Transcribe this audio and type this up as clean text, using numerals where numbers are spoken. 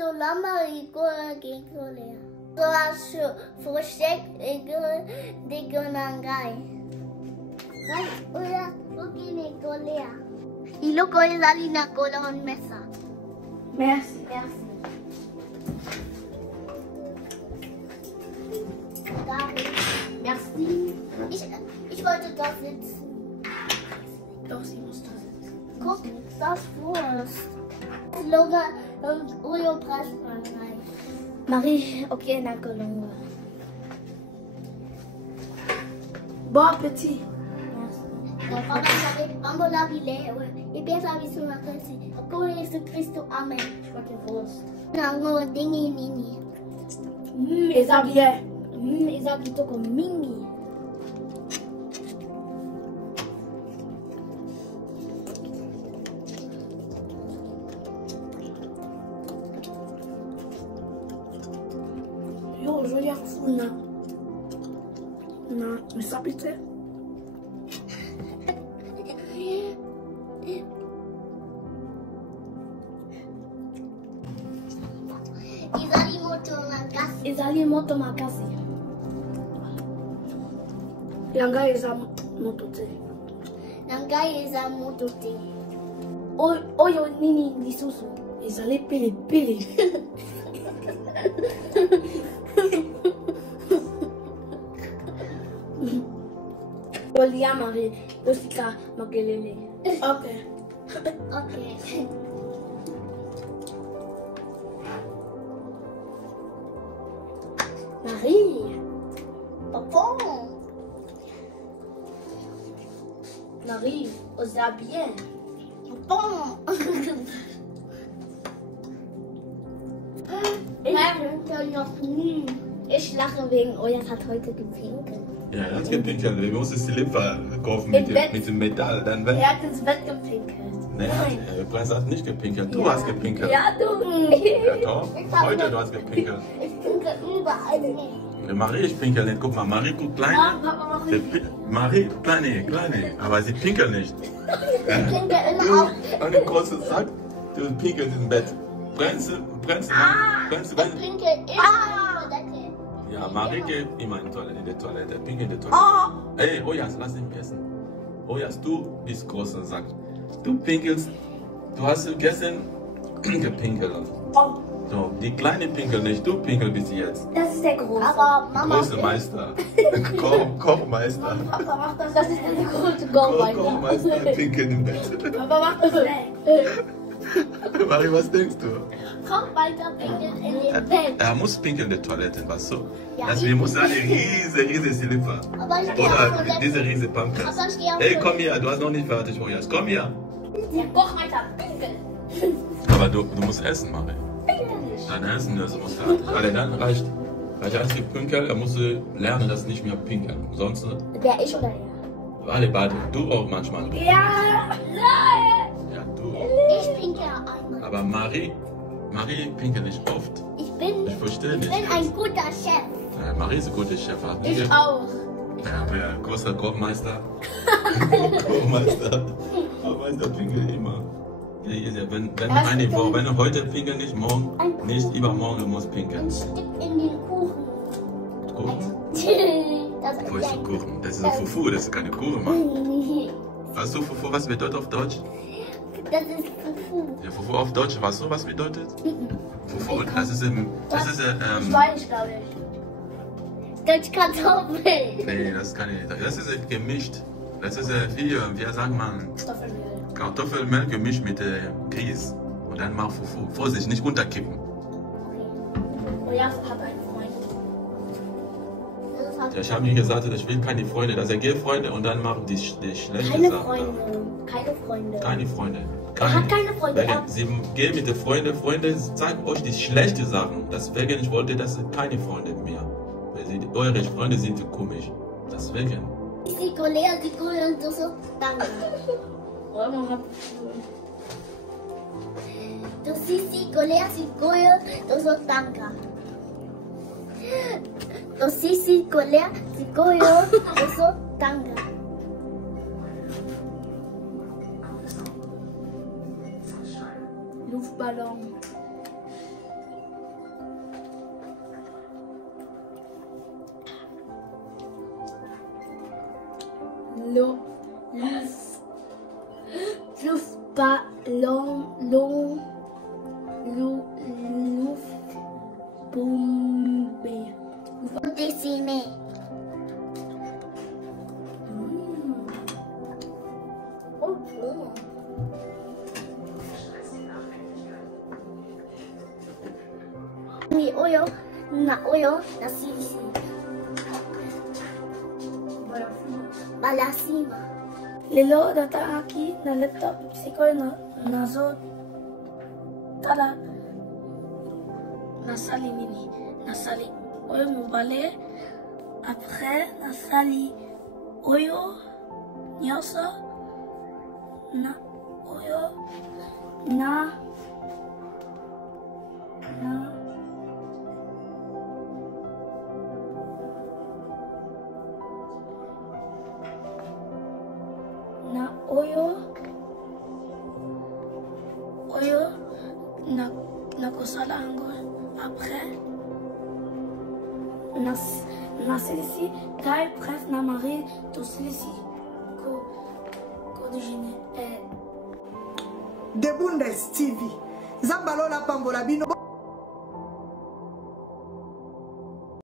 Cristo lama igual gegen Korea. So as versteckt igual de Gonangai. Right? Oya, okay ne Korea. Ilo ko izali na kolon mesa. Merci. Merci. Ich wollte da sitzen. Doch, sie muss da sitzen. Guck, das Wurst. Loga und Oyo Preisfrankreich. Marie, ok, na colombe. Bon appétit. Angola Vile, e pensa isso na classe. Conheço Cristo, amém. Wurst. Não, dingi nini. Isa bien. Isa kitoko mingi. Yo, je veux dire fou, non. Non, mais ça pitié. Izali moto makasi. Yanga isa moto te. Nangai is a moto te. Oyo nini lisusu. Izali pili pili. Olia Marie, Osika Makelele. Okay. Okay. Marie. Papa. Marie, on va bien. Papa. Ich lache wegen Ojas hat heute gepinkelt. Ja, er hat gepinkelt. Wir mussten Slipper kaufen mit dem Metall. Dann Er hat ins Bett gepinkelt. Nein, der Prinz hat nicht gepinkelt. Du hast gepinkelt. Ja, du. Ja, doch. Heute du hast gepinkelt. Ich pinkel überall. Ja, Marie, ich pinkel nicht. Guck mal, Marie guckt klein. Papa, Marie, kleine. Aber sie pinkelt nicht. Ich pinkel immer auf. Und der Große sagt, du pinkelst im Bett. Prinz, Ich pinkel immer auf der Decke. Ja, Marie geht immer in die Toilette. Pinkelt in die Toilette. Ey, Ojas, lass ihn essen. Ojas, du bist groß und sagst, du pinkelst, du hast gestern gepinkelt. So, die kleine pinkel nicht, du pinkel bis jetzt. das ist der Große. Aber Mama. Große Meister. Kochmeister. Papa macht das. Das ist der große Goldmeister. Kochmeister pinkelt im Bett. Papa macht das weg. Marie, was denkst du? Komm weiter pinkeln in den Bett. Er muss pinkeln in der Toilette, weißt du? Ja, Deswegen muss er eine riese Slipper. Aber ich gehe auf Oder Toilette. diese riese Pampers. Aber ich gehe auf Ey, komm Toilette. her, du hast noch nicht fertig, Ojas. Komm her. Der Kochmeister pinkelt. Aber du musst essen, Marie. Dein Essen, das muss fertig. Alle, dann reicht. Weil er hat gepinkelt, er musste lernen, dass nicht mehr pinkeln. Sonst, Wer ich oder er? alle beide. Du auch manchmal. Ja. Ja, du. Ich pinkel einmal. Aber Marie pinkelt nicht oft. Ich bin verstehe nicht. ein guter Chef. Ja, Marie ist ein guter Chef. Ich auch. Ja, großer Kochmeister. Kochmeister pinkelt immer. Wenn du heute pinkeln nicht, morgen nicht, übermorgen muss pinkeln. Ein Stück in den Kuchen. Kuchen? Das Wo ist der Kuchen? Das ist ein Fufu, das ist keine Kuchen, Mann. Weißt du, Fufu, was bedeutet auf Deutsch? Das ist Fufu. Ja, Fufu auf Deutsch, weißt du, was bedeutet? Fufu, das ist Schweinisch, glaube ich. Deutsch Kartoffel. nee, das kann ich nicht. Das ist gemischt. Das ist wie sagt man, Kartoffelmehl. Kartoffelmehl gemischt mit Grieß. Und dann mach Fufu. Vorsicht, nicht runterkippen. Ojas hat einen Freund. Ja, ich habe nie gesagt, ich will keine Freunde. Das sind Freunde und dann machen die schlechte Keine Sachen. Freunde. Keine Freunde. Keine Freunde. Er hat keine Freunde. Wegen, sie gehen mit den Freunden, Freunde zeigen euch die schlechten Sachen. Deswegen ich wollte, dass sie keine Freunde mehr. Weil eure Freunde sind komisch. Deswegen. Sikolea, und so. Danke. Du siehst Sikolea, und so. Danke. Du siehst Sikolea, und so. Danke. Luftballon. ballon, bombe. Dessiner. Oh, bon. Ni oyo, na sisi. Balasima. Lelo datang aki na laptop sikoy na zo tala nasali nini nasali oyo mobale après nasali oyo nyonso na oyo na oyo na kosala yango après na silisi kai bref na mari to silisi ko déjeuner de Bundes TV Zambalola pambola bino